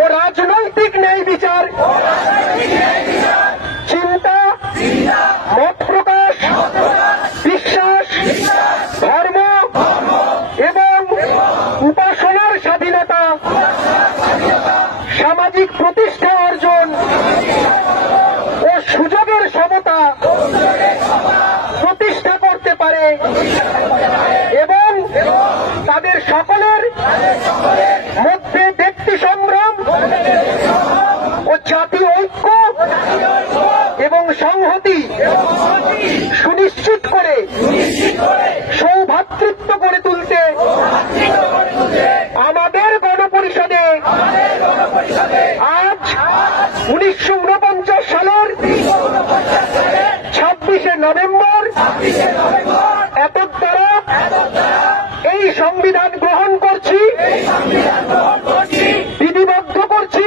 ও রাজনৈতিক ন্যায় বিচার, চিন্তা, মত প্রকাশ, বিশ্বাস, ধর্ম এবং উপাসনার স্বাধীনতা, সামাজিক প্রতিষ্ঠা অর্জন ও সুযোগের সমতা প্রতিষ্ঠা করতে পারে এবং তাদের সকলের মধ্যে ব্যক্তি সম্ভ্রম ও জাতীয় ঐক্য এবং সংহতি সুনিশ্চিত করে সৌভ্রাতৃত্ব গড়ে তুলতে আমাদের গণপরিষদে আজ 1949 সালের 26শে নভেম্বর এতদ দ্বারা এই সংবিধান গ্রহণ করছি, বিধিবদ্ধ করছি